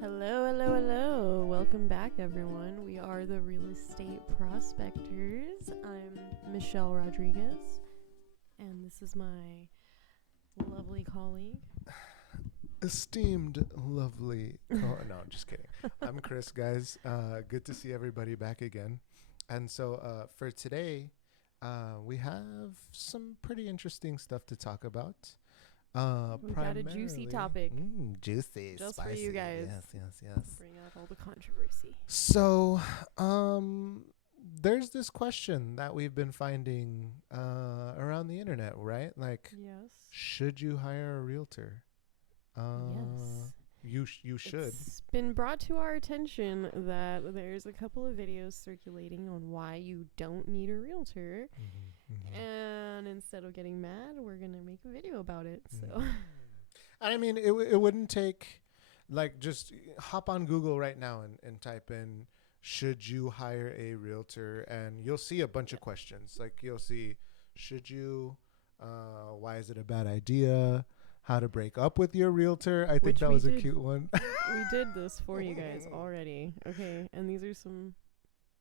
Hello, hello, hello. Welcome back, everyone. We are the Real Estate Prospectors. I'm Michelle Rodriguez, and this is my lovely colleague. Esteemed, lovely. No, I'm just kidding. I'm Chris, guys. Good to see everybody back again. And so for today, we have some pretty interesting stuff to talk about. We've got a juicy topic. Juicy, just spicy. for you guys. Yes. Bring out all the controversy. So, there's this question that we've been finding around the internet, right? Like, Yes. should you hire a realtor? Yes. You should. It's been brought to our attention that there's a couple of videos circulating on why you don't need a realtor. And instead of getting mad, we're going to make a video about it. So, I mean, it wouldn't take, like, just hop on Google right now and type in, should you hire a realtor? And you'll see a bunch of questions. Like, you'll see, should you, why is it a bad idea? How to break up with your realtor. I think Which that we was a did. cute one. We did this for you guys already. Okay. And these are some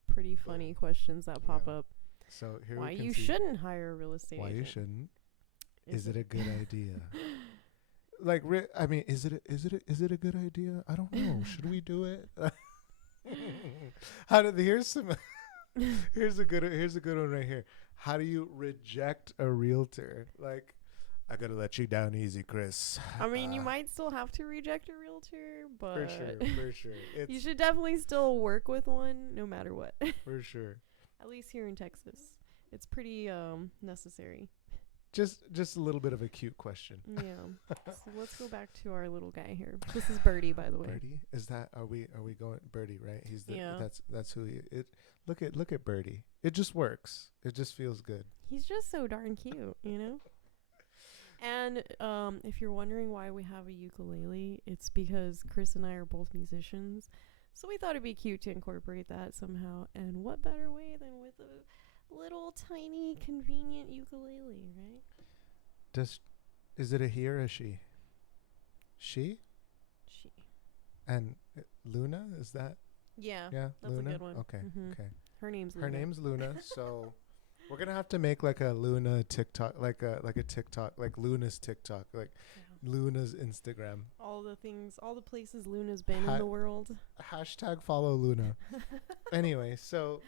pretty funny questions that pop up. So here Why we can you see shouldn't hire a real estate why agent. you shouldn't. Is it a good idea? Like, I mean, is it a good idea? I don't know. Should we do it? Here's a good one right here. How do you reject a realtor? Like, I gotta let you down easy, Chris. I mean, you might still have to reject a realtor, but for sure. you should definitely still work with one no matter what. For sure. At least here in Texas. It's pretty necessary. Just a little bit of a cute question. Yeah. So let's go back to our little guy here. This is Birdie, by the way. Birdie? Is that are we going Birdie, right? He's the Yeah. that's who he it look at Birdie. It just works. It just feels good. He's just so darn cute, you know? And if you're wondering why we have a ukulele, it's because Chris and I are both musicians. So we thought it'd be cute to incorporate that somehow. And what better way than with a little tiny convenient ukulele, right? Is it a he or a she? She? She. And Luna, is that? Yeah. Yeah, That's Luna. a good one. Okay. Mhm. Okay. Her name's Luna. Her name's Luna, so we're going to have to make like a Luna TikTok, like a TikTok, like Luna's TikTok, like Luna's Instagram. All the things, all the places Luna's been in the world. Hashtag follow Luna. Anyway, so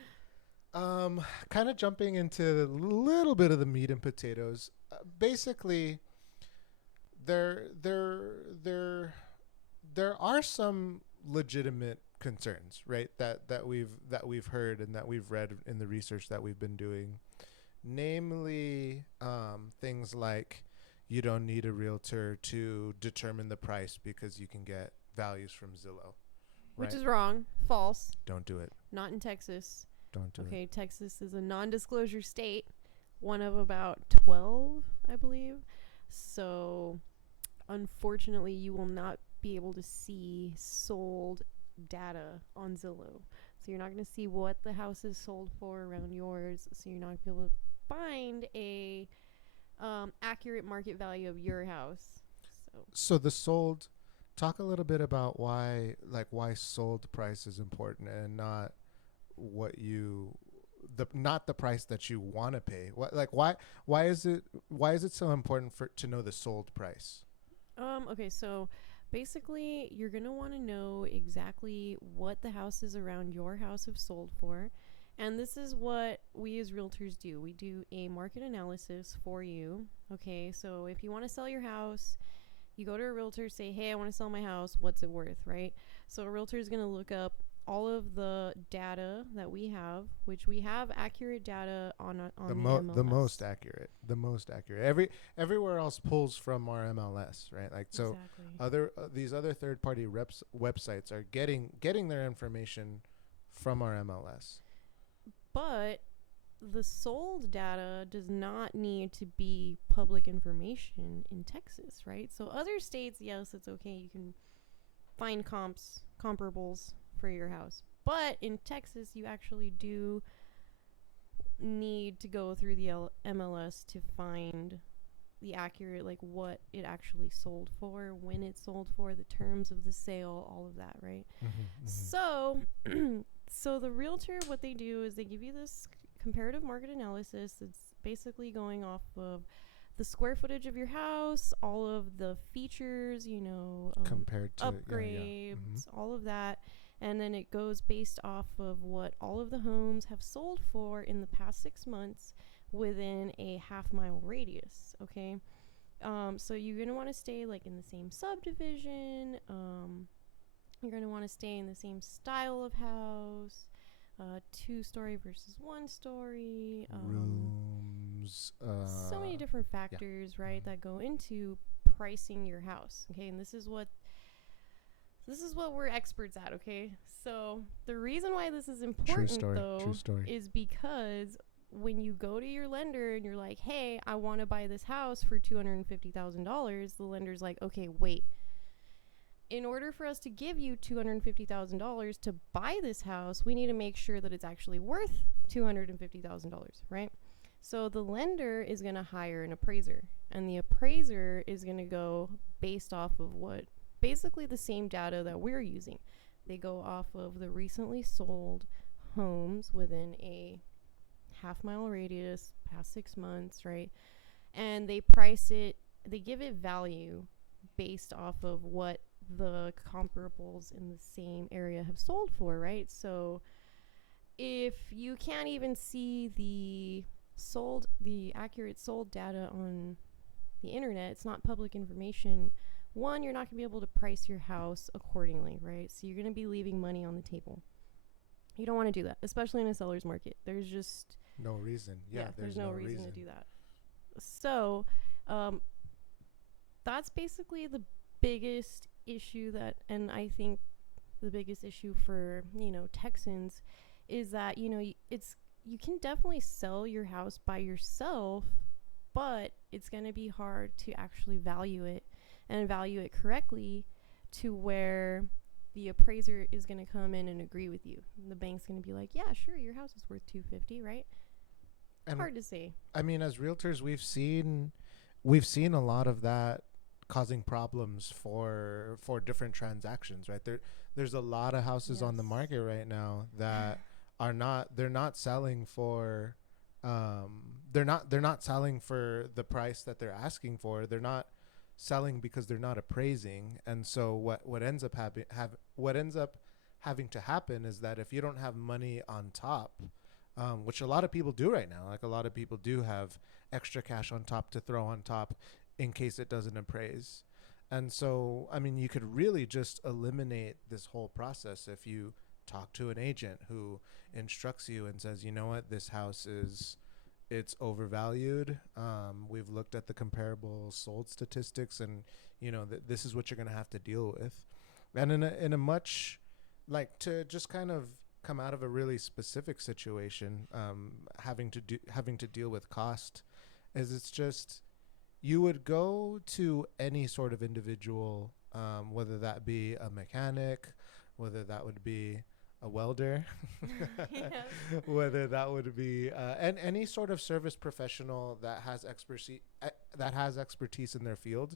kind of jumping into a little bit of the meat and potatoes. Basically, there are some legitimate concerns, right? That we've heard and that we've read in the research that we've been doing. Namely, things like you don't need a realtor to determine the price because you can get values from Zillow. Which is wrong. False. Don't do it. Not in Texas. Don't do it. Okay, Texas is a non-disclosure state, one of about 12, I believe. So, unfortunately, you will not be able to see sold data on Zillow. So you're not going to see what the house is sold for around yours. So you're not going to be able to find a accurate market value of your house. So the sold, talk a little bit about why sold price is important and not what not the price that you want to pay. Why is it so important to know the sold price? Okay, so basically you're going to want to know exactly what the houses around your house have sold for. And this is what we as realtors do. We do a market analysis for you. Okay, so if you want to sell your house, you go to a realtor, say, hey, I want to sell my house. What's it worth, right? So a realtor is going to look up all of the data that we have, which we have accurate data on the MLS. The most accurate. Everywhere else pulls from our MLS, right? Like, so exactly. these other third-party websites are getting their information from our MLS. But the sold data does not need to be public information in Texas, right? So other states, yes, it's okay. You can find comparables for your house. But in Texas, you actually do need to go through the MLS to find the accurate, like what it actually sold for, when it sold for, the terms of the sale, all of that, right? So so the realtor, what they do is they give you this comparative market analysis. It's basically going off of the square footage of your house, all of the features, Compared to upgrades, all of that. And then it goes based off of what all of the homes have sold for in the past 6 months within a half-mile radius. Okay. So you're going to want to stay like in the same subdivision. You're going to want to stay in the same style of house, 2-story versus 1-story. Rooms. So many different factors, right, that go into pricing your house. Okay, and this is what we're experts at. Okay, so the reason why this is important, True story. is because when you go to your lender and you're like, hey, I want to buy this house for $250,000, the lender's like, okay, wait. In order for us to give you $250,000 to buy this house, we need to make sure that it's actually worth $250,000, right? So the lender is going to hire an appraiser, and the appraiser is going to go based off of what, basically the same data that we're using. They go off of the recently sold homes within a half-mile radius, past 6 months, right? And they price it, they give it value based off of what the comparables in the same area have sold for, right? So if you can't even see the accurate sold data on the internet, it's not public information. One, you're not going to be able to price your house accordingly, right? So you're going to be leaving money on the table. You don't want to do that, especially in a seller's market. There's just no reason. There's no reason to do that. So that's basically the biggest issue and I think the biggest issue for, Texans is that, you can definitely sell your house by yourself, but it's going to be hard to actually value it and value it correctly to where the appraiser is going to come in and agree with you. The bank's going to be like, yeah, sure, your house is worth $250,000, right? And hard to say. I mean, as realtors, we've seen a lot of that causing problems for different transactions, right? There's a lot of houses on the market right now that they're not selling for they're not selling for the price that they're asking for. They're not selling because they're not appraising. And so what ends up having to happen is that if you don't have money on top, which a lot of people do right now, like a lot of people do have extra cash on top to throw on top in case it doesn't appraise. And so, I mean, you could really just eliminate this whole process if you talk to an agent who instructs you and says, you know what, this house it's overvalued. We've looked at the comparable sold statistics, and this is what you're going to have to deal with. And in a much, like, to just kind of come out of a really specific situation, having to deal with cost, is it's just, you would go to any sort of individual, whether that be a mechanic, whether that would be a welder, whether that would be and any sort of service professional that has expertise in their field.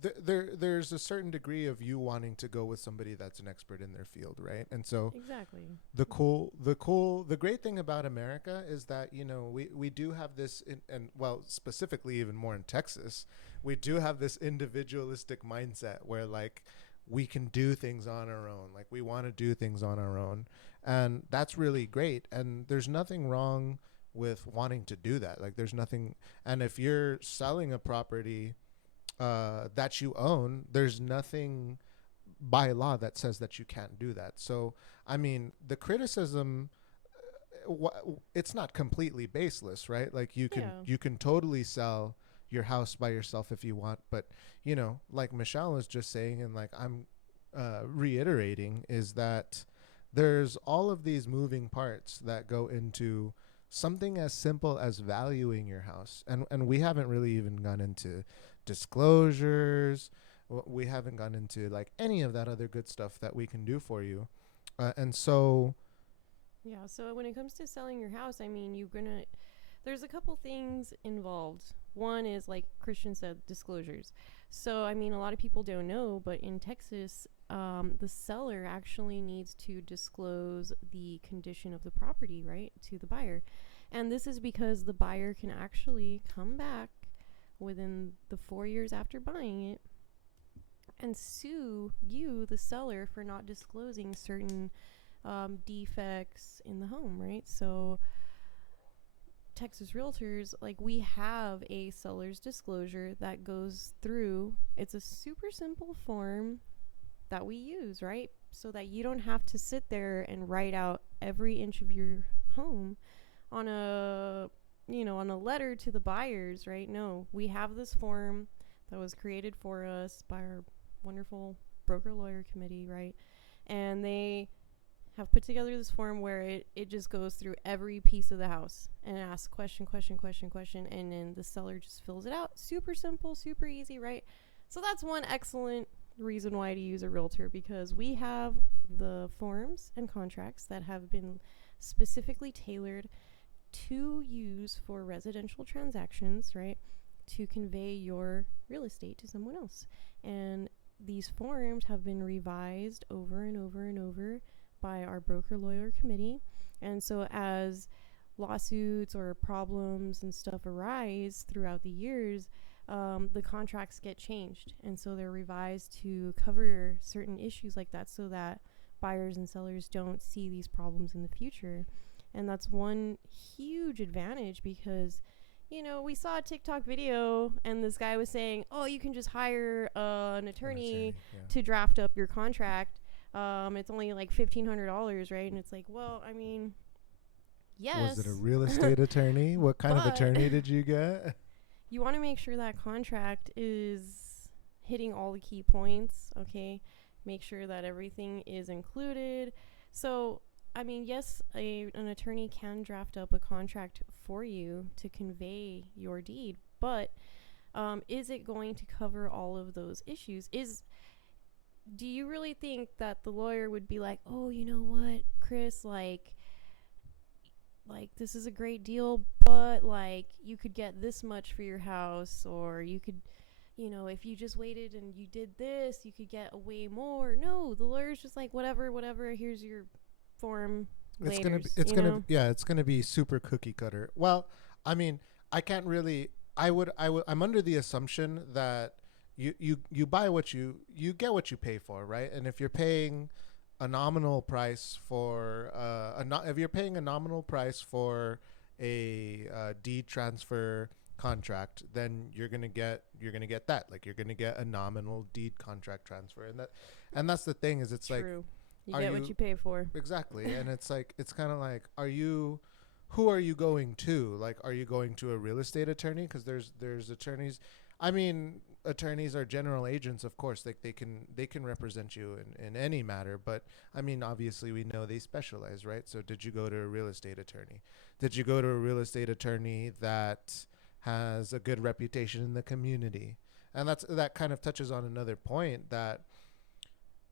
There's a certain degree of you wanting to go with somebody that's an expert in their field, right? And so exactly, the great thing about America is that we do have this and specifically even more in Texas, we do have this individualistic mindset where, like, we can do things on our own. Like, we want to do things on our own, and that's really great. And there's nothing wrong with wanting to do that. Like, there's nothing. And if you're selling a property that you own, there's nothing by law that says that you can't do that. So, I mean, the criticism, it's not completely baseless, right? Like, you can totally sell your house by yourself if you want, but like Michelle was just saying, and like I'm reiterating, is that there's all of these moving parts that go into something as simple as valuing your house, and we haven't really even gone into disclosures. We haven't gone into like any of that other good stuff that we can do for you, and so so when it comes to selling your house, I mean, there's a couple things involved. One is, like Christian said, disclosures. So, I mean, a lot of people don't know, but in Texas, the seller actually needs to disclose the condition of the property, right, to the buyer. And this is because the buyer can actually come back within the 4 years after buying it and sue you, the seller, for not disclosing certain defects in the home, right? So, Texas Realtors, like, we have a seller's disclosure that goes through. It's a super simple form that we use, right? So that you don't have to sit there and write out every inch of your home on a letter to the buyers, right? No, we have this form that was created for us by our wonderful broker lawyer committee, right? And they have put together this form where it just goes through every piece of the house and asks question, and then the seller just fills it out. Super simple, super easy, right? So that's one excellent reason why to use a realtor, because we have the forms and contracts that have been specifically tailored to use for residential transactions, right? To convey your real estate to someone else. And these forms have been revised over and over and over by our broker lawyer committee. And so as lawsuits or problems and stuff arise throughout the years, the contracts get changed. And so they're revised to cover certain issues like that, so that buyers and sellers don't see these problems in the future. And that's one huge advantage, because we saw a TikTok video and this guy was saying, oh, you can just hire an attorney to draft up your contract. It's only like $1,500, right? And it's like, well, I mean, yes. Was it a real estate attorney? What kind of attorney did you get? You want to make sure that contract is hitting all the key points, okay? Make sure that everything is included. So, I mean, yes, an attorney can draft up a contract for you to convey your deed, but is it going to cover all of those issues? Do you really think that the lawyer would be like, oh, you know what, Chris, like this is a great deal, but like you could get this much for your house, or you could, if you just waited and you did this, you could get way more. No, the lawyer's just like, whatever, here's your form. It's gonna be super cookie cutter. Well, I mean, I can't really. I'm under the assumption that you buy what you get what you pay for, right? And if you're paying a nominal price for if you're paying a nominal price for a deed transfer contract, then you're gonna get that. Like, you're gonna get a nominal deed contract transfer, and that's the thing, is it's True. like, You get what you pay for. Exactly. And it's like, it's kind of like, who are you going to? Like, are you going to a real estate attorney? Because there's attorneys. I mean, attorneys are general agents, of course. Like, they can represent you in any matter. But I mean, obviously, we know they specialize, right? So did you go to a real estate attorney? Did you go to a real estate attorney that has a good reputation in the community? And that kind of touches on another point, that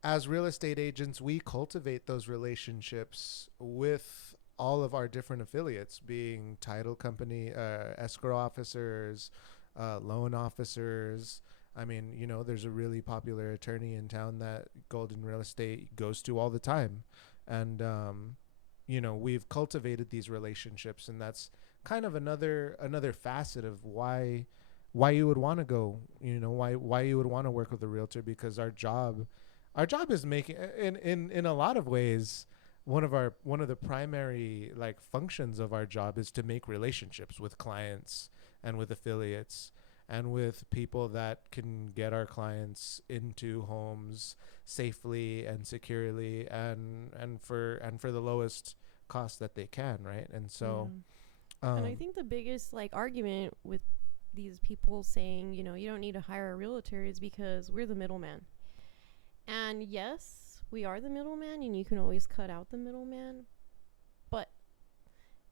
as real estate agents, we cultivate those relationships with all of our different affiliates, being title company, escrow officers, loan officers. I mean, there's a really popular attorney in town that Golden Real Estate goes to all the time. And, we've cultivated these relationships, and that's kind of another facet of why you would want to go, why you would want to work with a realtor, because our job is making, in a lot of ways, one of the primary like functions of our job is to make relationships with clients and with affiliates and with people that can get our clients into homes safely and securely and for the lowest cost that they can, right? And so and I think the biggest like argument with these people saying, you don't need to hire a realtor, is because we're the middleman. And yes, we are the middleman, and you can always cut out the middleman, but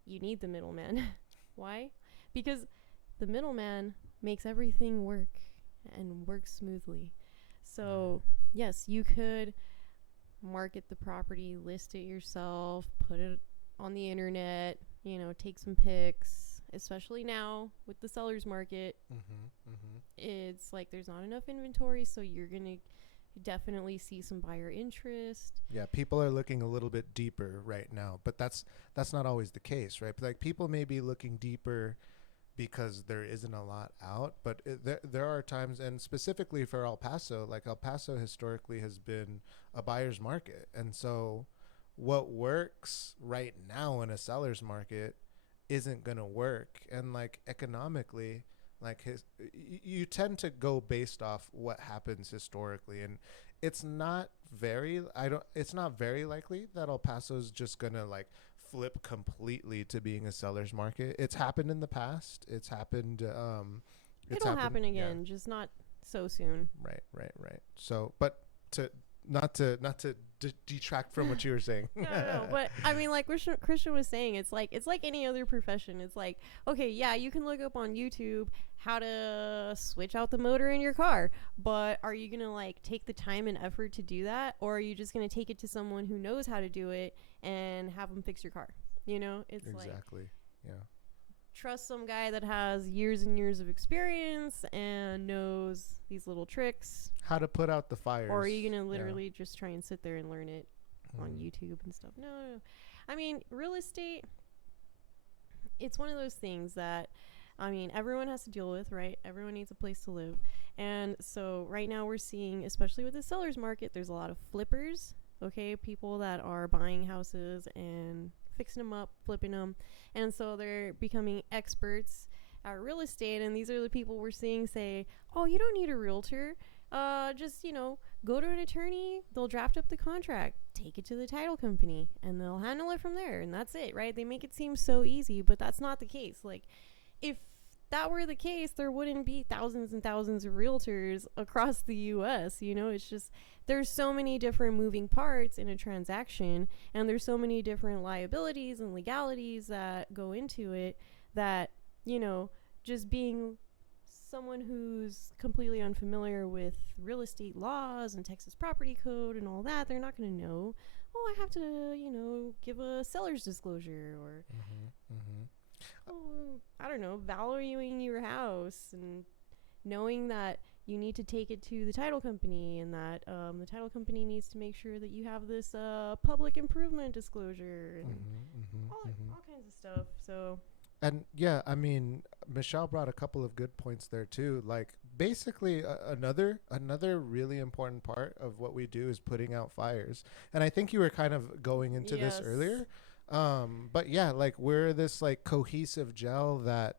you need the middleman. Why? Because the middleman makes everything work and work smoothly. So yes, you could market the property, list it yourself, put it on the internet, take some pics, especially now with the seller's market, Mm-hmm. Mm-hmm. it's like there's not enough inventory, so you're going to definitely see some buyer interest. Yeah, people are looking a little bit deeper right now, but that's not always the case, right? Like people may be looking deeper because there isn't a lot out, but there are times, and specifically for El Paso, like El Paso historically has been a buyer's market, and so what works right now in a seller's market isn't going to work, and like economically, like you tend to go based off what happens historically, and it's not very likely that El Paso's just going to like flip completely to being a seller's market. It's happened in the past. It'll happen Yeah. again, just not so soon. Right. So, but to not to detract from what you were saying. No. But I mean, like Christian was saying, it's like any other profession. It's like, okay, yeah, you can look up on YouTube how to switch out the motor in your car, but are you gonna like take the time and effort to do that, or are you just gonna take it to someone who knows how to do it and have them fix your car? You know, it's Exactly. Yeah. trust some guy that has years and years of experience and knows these little tricks, How to put out the fires. or are you gonna literally just try and sit there and learn it on YouTube and stuff? No. I mean, real estate, it's one of those things that, I mean, everyone has to deal with, right? Everyone needs a place to live. And so right now we're seeing, especially with the seller's market, there's a lot of flippers, okay? People that are buying houses and fixing them up, flipping them. And so they're becoming experts at real estate. And these are the people we're seeing say, oh, you don't need a realtor. Just, go to an attorney. They'll draft up the contract, take it to the title company, and they'll handle it from there. And that's it, right? They make it seem so easy, but that's not the case. Like, if that were the case, there wouldn't be thousands and thousands of realtors across the US. It's just there's so many different moving parts in a transaction, and there's so many different liabilities and legalities that go into it that, just being someone who's completely unfamiliar with real estate laws and Texas property code and all that, they're not going to know, oh, I have to, give a seller's disclosure, or oh, I don't know, valuing your house and knowing that you need to take it to the title company, and that the title company needs to make sure that you have this public improvement disclosure and all kinds of stuff. So, and yeah, I mean, Michelle brought a couple of good points there too. Like basically, another really important part of what we do is putting out fires. And I think you were kind of going into this earlier. But yeah, like we're this like cohesive gel that,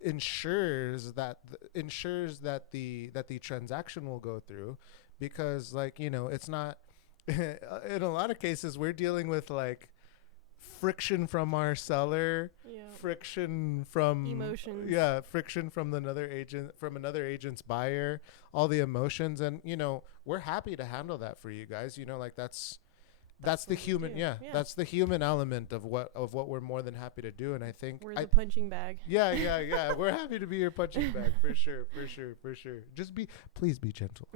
ensures that the transaction will go through, because like, it's not in a lot of cases we're dealing with like friction from our seller, friction from emotions, friction from another agent's buyer, all the emotions, and we're happy to handle that for you guys. Like that's the human that's the human element of what we're more than happy to do. And I think we're the punching bag. We're happy to be your punching bag for sure. Please be gentle,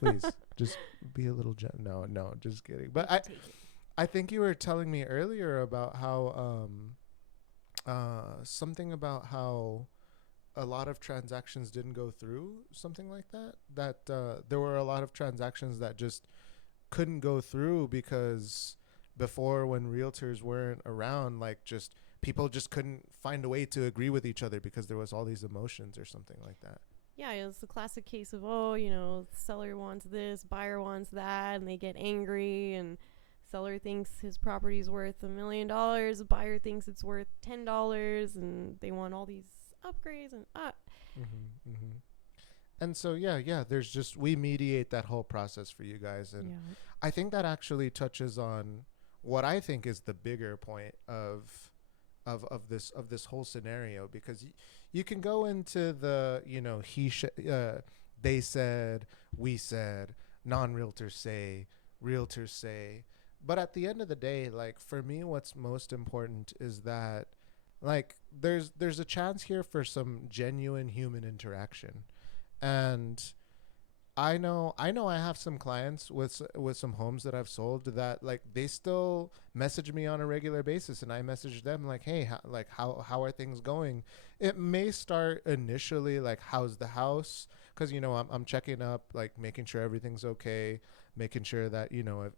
please just be a little gentle. No, just kidding. But I think you were telling me earlier about how something about how a lot of transactions didn't go through, something like that there were a lot of transactions that just couldn't go through because before, when realtors weren't around, like just people just couldn't find a way to agree with each other because there was all these emotions or something like that. Yeah, it's the classic case of, seller wants this, buyer wants that, and they get angry, and seller thinks his property's worth $1 million, the buyer thinks it's worth $10, and they want all these upgrades and And so, there's just, we mediate that whole process for you guys. And I think that actually touches on what I think is the bigger point of this whole scenario, because you can go into the, they said, we said, non-realtors say, realtors say. But at the end of the day, like for me, what's most important is that like there's a chance here for some genuine human interaction. And I know I have some clients with some homes that I've sold that like they still message me on a regular basis, and I message them like, hey, how are things going? It may start initially like, how's the house? Because I'm checking up, like making sure everything's okay, making sure that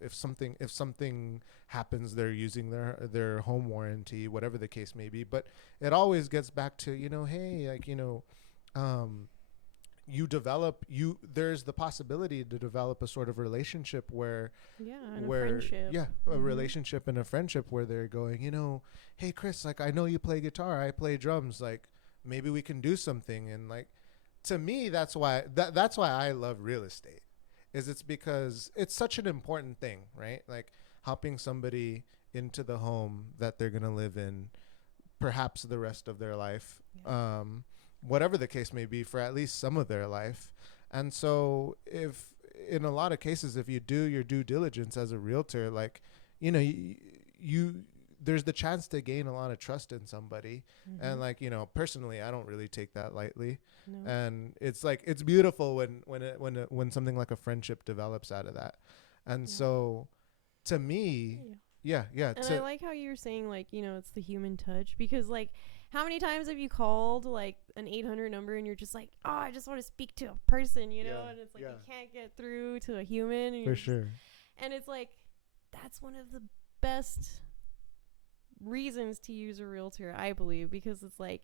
if something happens, they're using their home warranty, whatever the case may be. But it always gets back to, hey, like, um you develop you there's the possibility to develop a sort of relationship where Yeah, and a where friendship. yeah, a Mm-hmm. relationship and a friendship where they're going, hey Chris, like I know you play guitar, I play drums, like maybe we can do something. And like, to me, that's why I love real estate, is it's because it's such an important thing, right? Like helping somebody into the home that they're going to live in perhaps the rest of their life, Yeah. whatever the case may be, for at least some of their life. And so, if in a lot of cases, if you do your due diligence as a realtor, like, you there's the chance to gain a lot of trust in somebody. Mm-hmm. And like, personally, I don't really take that lightly. No. And it's like, it's beautiful when something like a friendship develops out of that. And Yeah. so, to me, Yeah. yeah, And I like how you're saying, like, it's the human touch, because, like, how many times have you called, like, an 800 number and you're just like, oh, I just want to speak to a person, Yeah, and it's like yeah. you can't get through to a human, and For sure. and it's like, that's one of the best reasons to use a realtor, I believe, because it's like,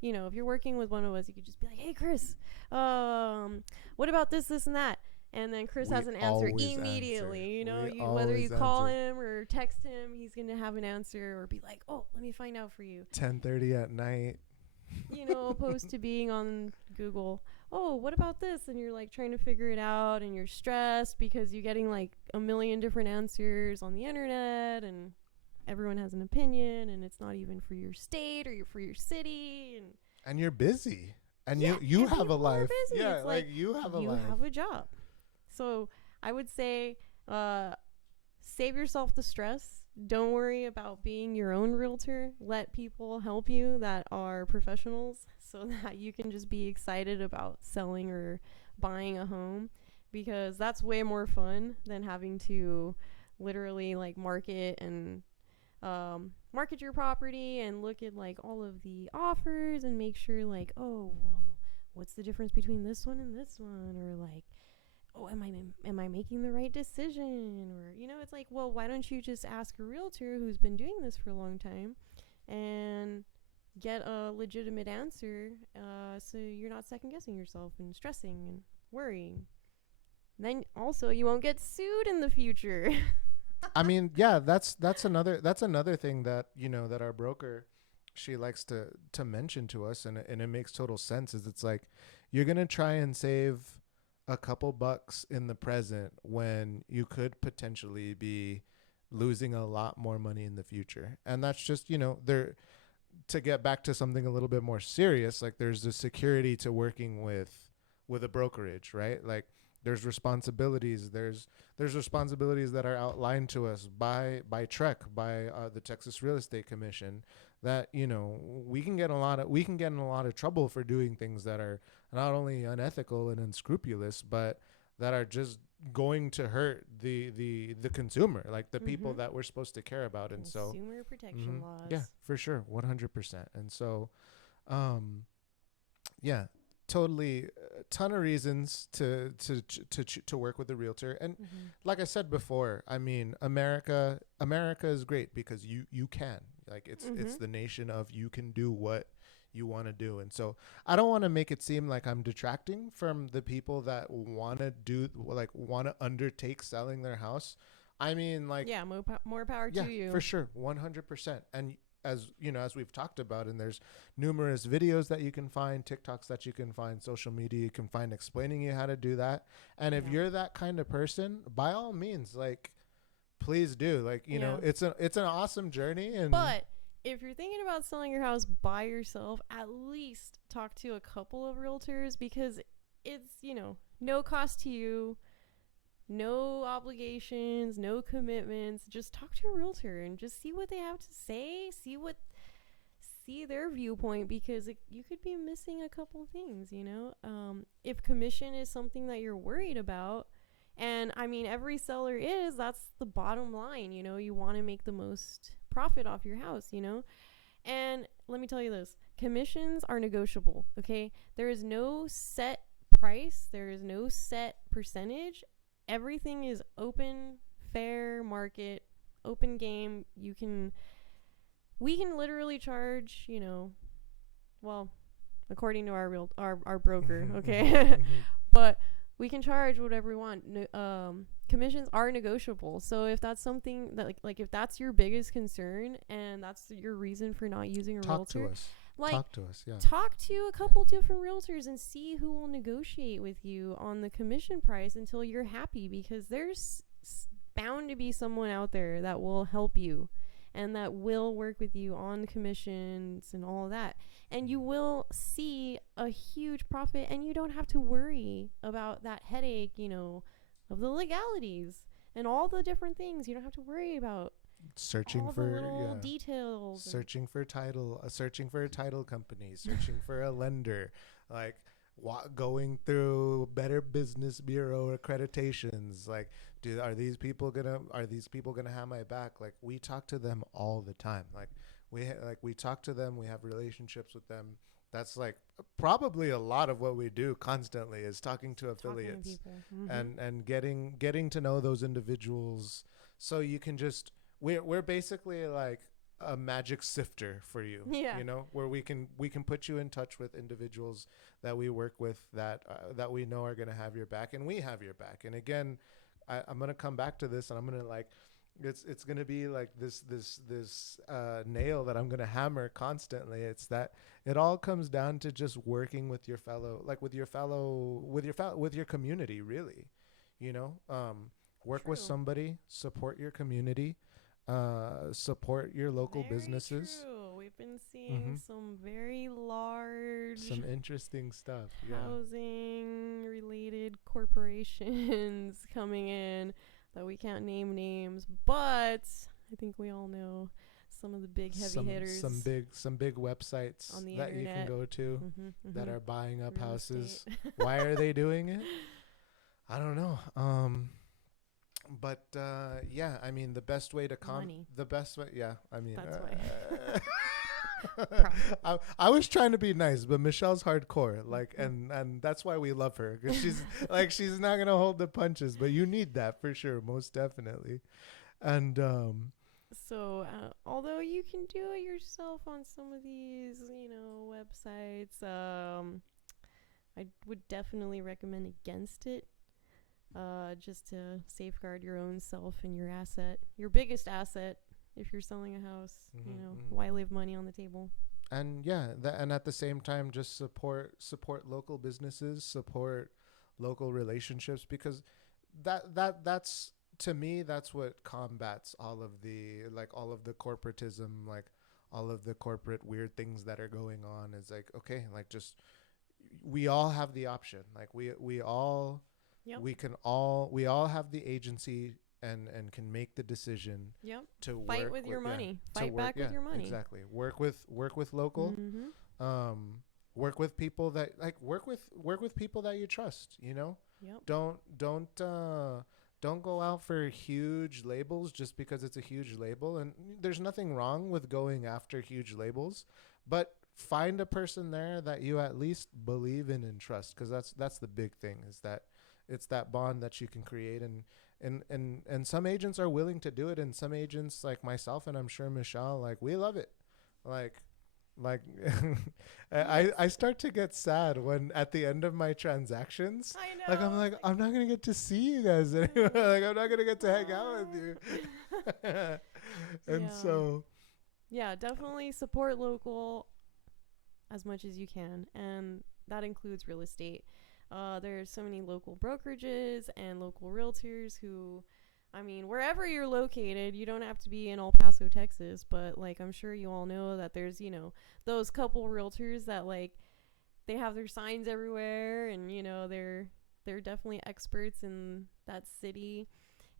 if you're working with one of us, you could just be like, hey, Chris, what about this, and that? And then Chris We has an answer always answer. immediately. We Whether you always call answer. him or text him, he's going to have an answer, or be like, oh, let me find out for you. 10:30 at night. Opposed to being on Google. Oh, what about this? And you're like trying to figure it out, and you're stressed because you're getting like a million different answers on the internet, and everyone has an opinion, and it's not even for your state or for your city. And And you're busy. And yeah, you and have a people are life. busy. Yeah, It's like like you have a you life. have a job. So I would say, save yourself the stress. Don't worry about being your own realtor. Let people help you that are professionals, so that you can just be excited about selling or buying a home, because that's way more fun than having to literally like market your property and look at like all of the offers and make sure, like, oh well, what's the difference between this one and this one, or like, oh, am I making the right decision? Or it's like, well, why don't you just ask a realtor who's been doing this for a long time and get a legitimate answer, so you're not second guessing yourself and stressing and worrying. Then also you won't get sued in the future. I mean, yeah, that's another thing that, that our broker, she likes to mention to us, and it makes total sense, is it's like, you're going to try and save a couple bucks in the present when you could potentially be losing a lot more money in the future. And that's just, there, to get back to something a little bit more serious, like there's the security to working with a brokerage, right? Like there's responsibilities. There's responsibilities that are outlined to us by TREC, by the Texas Real Estate Commission, that we can get in a lot of trouble for doing things that are not only unethical and unscrupulous, but that are just going to hurt the consumer, like the people Mm-hmm. that we're supposed to care about. And so, Consumer protection yeah, laws. for sure, 100%. And so, um, yeah, totally, a ton of reasons to work with a realtor. And Mm-hmm. like I said before, I mean, America is great because you can, like, it's Mm-hmm. the nation of, you can do what you want to do. And so I don't want to make it seem like I'm detracting from the people that want to undertake selling their house. I mean, like, Yeah, more power yeah, to you. for sure, 100%. And as you know, as we've talked about, and there's numerous videos that you can find, TikToks that you can find, social media you can find, explaining you how to do that. And if Yeah. you're that kind of person, by all means, like, please do. Like, Yeah. it's an awesome journey. And But if you're thinking about selling your house by yourself, at least talk to a couple of realtors, because it's, no cost to you, no obligations, no commitments. Just talk to a realtor and just see what they have to say. see their viewpoint, because you could be missing a couple things, if commission is something that you're worried about, and I mean every seller is, that's the bottom line. You want to make the most profit off your house. And let me tell you this, commissions are negotiable. Okay, there is no set price, there is no set percentage. Everything is open, fair market, open game. We can literally charge, well, according to our broker, okay, but we can charge whatever we want. Commissions are negotiable. So if that's something that like if that's your biggest concern and that's your reason for not using a realtor, talk to us. Yeah. Talk to a couple different realtors and see who will negotiate with you on the commission price until you're happy, because there's bound to be someone out there that will help you and that will work with you on commissions and all of that. And you will see a huge profit, and you don't have to worry about that headache, of the legalities and all the different things. You don't have to worry about searching all for the little details, searching for title, searching for a title company, searching for a lender, like going through Better Business Bureau accreditations. Like, are these people gonna have my back? Like, we talk to them all the time. Like, we talk to them, we have relationships with them. That's like probably a lot of what we do constantly, is talking to affiliates, and getting to know those individuals. So you can just, we're basically like a magic sifter for you, where we can put you in touch with individuals that we work with that we know are going to have your back, and we have your back. And again, I'm going to come back to this, and I'm going to like, it's going to be like this nail that I'm going to hammer constantly. It's that it all comes down to just working with your community, really. Work with somebody, support your community, support your local businesses. True. We've been seeing some very large, some interesting stuff, housing related corporations coming in that we can't name names, but I think we all know some of the big heavy hitters. Some big websites on the that internet. You can go to that are buying up real houses. Why are they doing it? I don't know. But yeah, I mean, the best way to that's why. I was trying to be nice, but Michelle's hardcore, like, and that's why we love her, because she's not gonna hold the punches, but you need that for sure, most definitely. And so although you can do it yourself on some of these websites, I would definitely recommend against it, just to safeguard your own self and your biggest asset. If you're selling a house, why leave money on the table? And yeah, and at the same time, just support local businesses, support local relationships, because that's, to me, that's what combats all of the corporatism, like all of the corporate weird things that are going on. Is like, okay, like, just, we all have the option. Like, we all have the agency and can make the decision to fight with your money, fight back with your money. Exactly. Work with local, work with people that work with people that you trust, Don't go out for huge labels just because it's a huge label. And there's nothing wrong with going after huge labels, but find a person there that you at least believe in and trust, because that's the big thing, is that it's that bond that you can create. And some agents are willing to do it, and some agents, like myself, and I'm sure Michelle, like, we love it. Like I start to get sad when at the end of my transactions, I know, like, I'm like, I'm not gonna get to see you guys anymore. Like, I'm not gonna get to hang out with you. And so definitely support local as much as you can, and that includes real estate. There's so many local brokerages and local realtors who, I mean, wherever you're located, you don't have to be in El Paso, Texas, but like, I'm sure you all know that there's, those couple realtors that, like, they have their signs everywhere, and they're definitely experts in that city,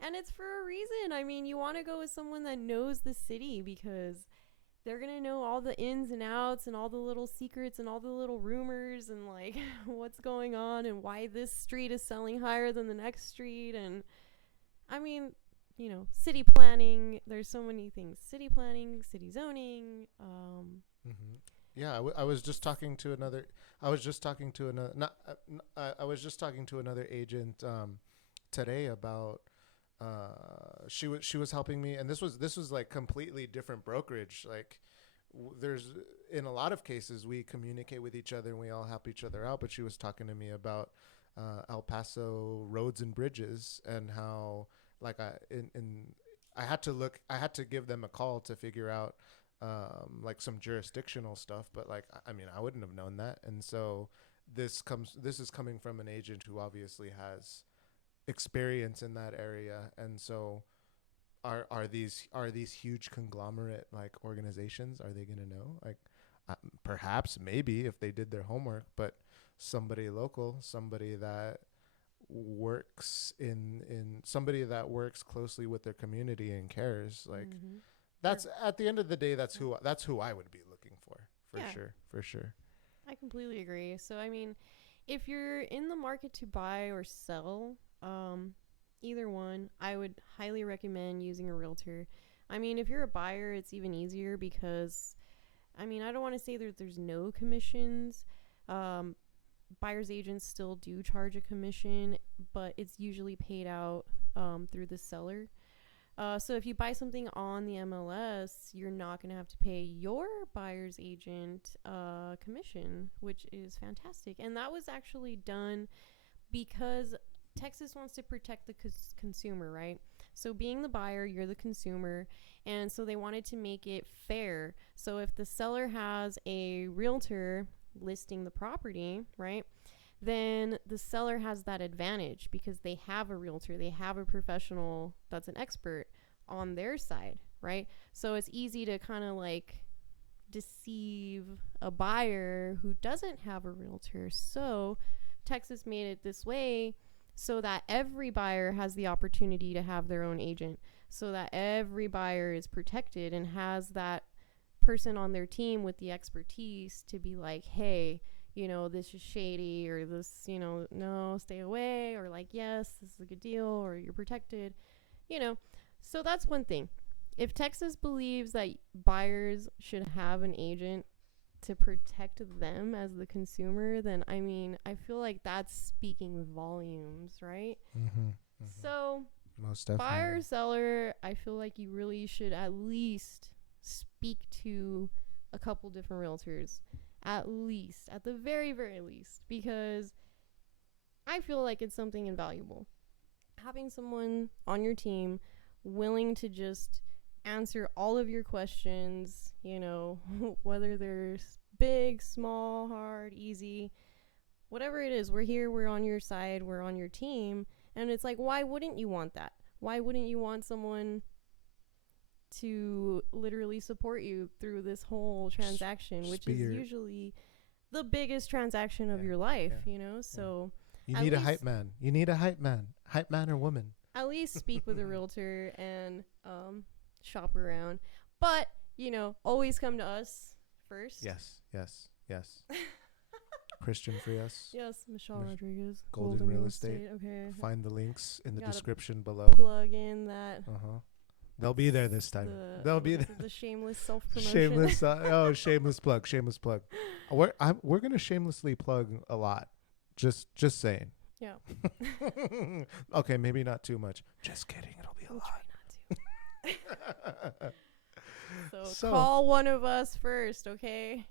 and it's for a reason. I mean, you want to go with someone that knows the city, because they're gonna know all the ins and outs and all the little secrets and all the little rumors and like what's going on and why this street is selling higher than the next street. And I mean, city planning, there's so many things: city planning, city zoning. Mm-hmm. Yeah, I was just talking to another. I was just talking to another. Not. I was just talking to another agent today about. She was helping me, and this was like completely different brokerage. Like, there's in a lot of cases we communicate with each other and we all help each other out. But she was talking to me about El Paso roads and bridges and how like I had to give them a call to figure out like some jurisdictional stuff, but like I mean I wouldn't have known that, and so this is coming from an agent who obviously has experience in that area, and so are these huge conglomerate like organizations, are they going to know like perhaps maybe if they did their homework, but somebody local, somebody that works closely with their community and cares like Mm-hmm. that's at the end of the day that's who I would be looking for Yeah, sure, for sure. I completely agree. So, I mean, if you're in the market to buy or sell, either one, I would highly recommend using a realtor. I mean, if you're a buyer, it's even easier because, I mean, I don't want to say that there's no commissions. Um, Buyer's agents still do charge a commission, but it's usually paid out through the seller. So if you buy something on the MLS, you're not going to have to pay your buyer's agent commission, which is fantastic. And that was actually done because Texas wants to protect the consumer, right? So being the buyer, you're the consumer. And so they wanted to make it fair. So if the seller has a realtor listing the property, right, then the seller has that advantage because they have a realtor, they have a professional that's an expert on their side, right? So it's easy to kind of like deceive a buyer who doesn't have a realtor. So Texas made it this way so that every buyer has the opportunity to have their own agent, so that every buyer is protected and has that person on their team with the expertise to be like, hey, this is shady, or this, no, stay away, or like, yes, this is a good deal, or you're protected, you know. So that's one thing. If Texas believes that buyers should have an agent to protect them as the consumer, then I mean, I feel like that's speaking volumes, right? Mm-hmm. Mm-hmm. So, Most definitely. buyer, seller, I feel like you really should at least speak to a couple different realtors, at least, at the very, very least, because I feel like it's something invaluable. Having someone on your team willing to just answer all of your questions, whether they're big, small, hard, easy, whatever it is, we're here, we're on your side, we're on your team. And it's like, why wouldn't you want that? Why wouldn't you want someone to literally support you through this whole transaction, which is usually the biggest transaction of your life, So you need a hype man. You need a hype man or woman. At least speak with a realtor and shop around. But, always come to us first. Yes. Christian Frias. Yes, Michelle Rodriguez. Golden Real Estate. Okay. Find the links in the description below. Plug in that. They'll be there this time. They'll be there. The shameless self-promotion. Shameless plug. Shameless plug. We're gonna shamelessly plug a lot. Just saying. Yeah. Okay, maybe not too much. Just kidding. It'll be a lot. Try not to. So call one of us first, okay?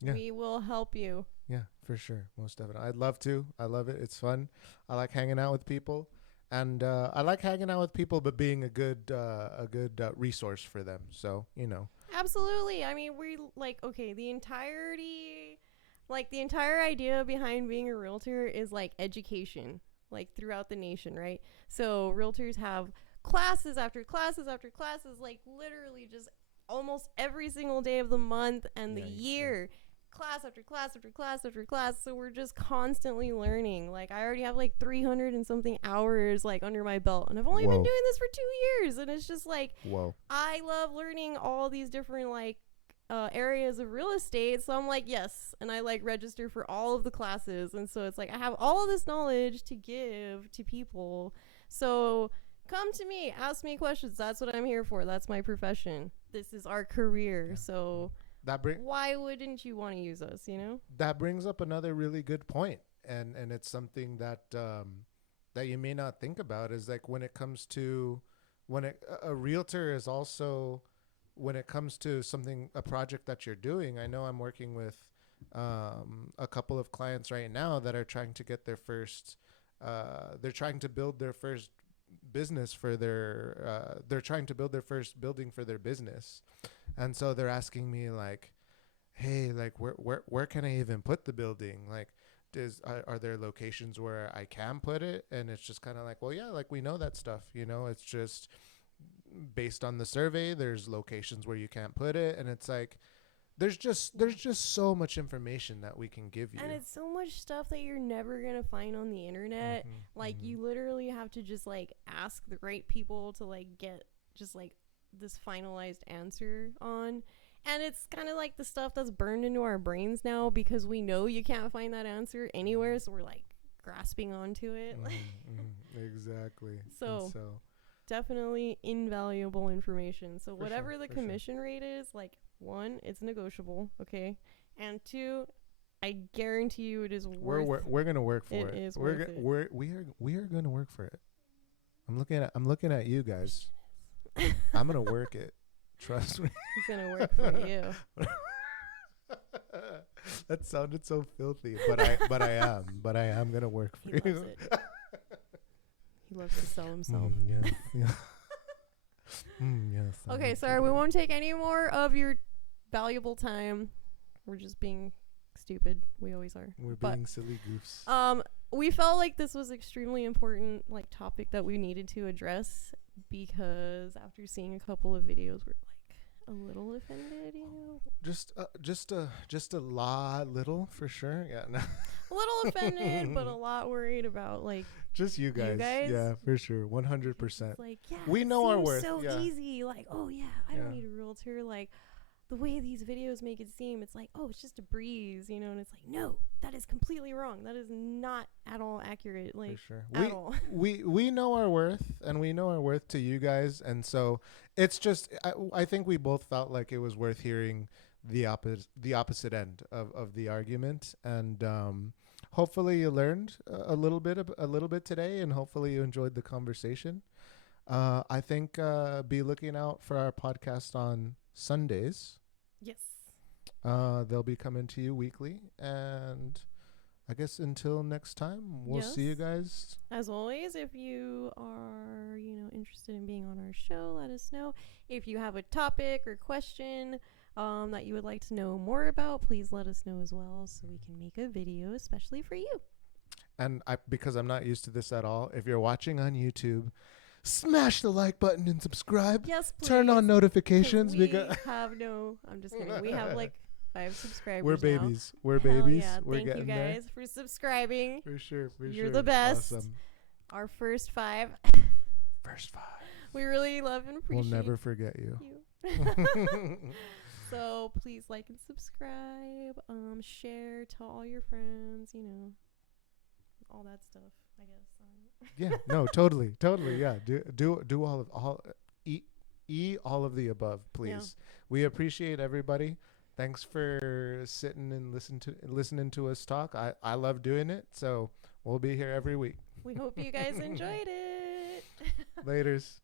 Yeah. We will help you. Yeah, for sure. Most definitely. I'd love to. I love it. It's fun. I like hanging out with people. And I like hanging out with people, but being a good resource for them. So, Absolutely. I mean, we the entire idea behind being a realtor is like education, like throughout the nation, right? So realtors have classes after classes after classes, like literally just almost every single day of the month and the year. class after class after class after class. So we're just constantly learning. Like I already have like 300 and something hours like under my belt, and I've only been doing this for 2 years. And it's just like, I love learning all these different like areas of real estate. So I'm like, yes. And I like register for all of the classes. And so it's like, I have all of this knowledge to give to people. So come to me, ask me questions. That's what I'm here for. That's my profession. This is our career. Yeah. So why wouldn't you want to use us, you know? That brings up another really good point. And it's something that that you may not think about is like when it comes to a realtor is also when it comes to a project that you're doing. I know I'm working with a couple of clients right now that are trying to get their first they're trying to build their first business for they're trying to build their first building for their business. And so they're asking me like, hey, like where can I even put the building? Like are there locations where I can put it? And it's just kind of like, well, yeah, like we know that stuff, you know, it's just based on the survey, there's locations where you can't put it. And it's like, there's just so much information that we can give you. And it's so much stuff that you're never going to find on the internet. Like you literally have to just like ask the right people to like get just like this finalized answer on. And it's kind of like the stuff that's burned into our brains now because we know you can't find that answer anywhere. So we're like grasping onto it. Exactly. So definitely invaluable information. So whatever the commission rate is, like 1, it's negotiable, okay? And 2, I guarantee you it is worth. We're gonna work for it. It is worth it. We are gonna work for it. I'm looking at you guys. I'm gonna work it. Trust me. He's gonna work for you. That sounded so filthy, but I am gonna work for you. Loves it. He loves to sell himself. Yes. Yes. Okay, sorry, we won't take any more of your valuable time. We're just being stupid. We always are. We're being silly goofs. We felt like this was extremely important, like topic that we needed to address because after seeing a couple of videos, we're like a little offended, you know. Just a little for sure. Yeah. No. A little offended, but a lot worried about like just you guys. Yeah, for sure. 100%. Like, yeah, we know our worth. So easy. Like, oh yeah, I don't need a realtor. Like the way these videos make it seem, it's like, oh, it's just a breeze, you know, and it's like, no, that is completely wrong. That is not at all accurate. Like, for sure. At all. we know our worth, and we know our worth to you guys, and so it's just I think we both felt like it was worth hearing the opposite end of the argument, and hopefully you learned a little bit today, and hopefully you enjoyed the conversation. I think be looking out for our podcast on Sundays. Yes. They'll be coming to you weekly, and I guess until next time, we'll see you guys. As always, if you are, interested in being on our show, let us know. If you have a topic or question that you would like to know more about, please let us know as well so we can make a video especially for you. And because I'm not used to this at all, if you're watching on YouTube, smash the like button and subscribe. Yes, please. Turn on notifications. I'm just kidding. We have like 5 subscribers. We're babies. Now. We're babies. Yeah. We're Thank you guys for subscribing. For sure. You're the best. Awesome. Our first 5. We really love and appreciate. We'll never forget you. So please like and subscribe. Share, tell all your friends. All that stuff. I guess. Yeah. No. Totally. Yeah. Do all of the above, please. Yeah. We appreciate everybody. Thanks for sitting and listening to us talk. I love doing it, so we'll be here every week. We hope you guys enjoyed it. Laters.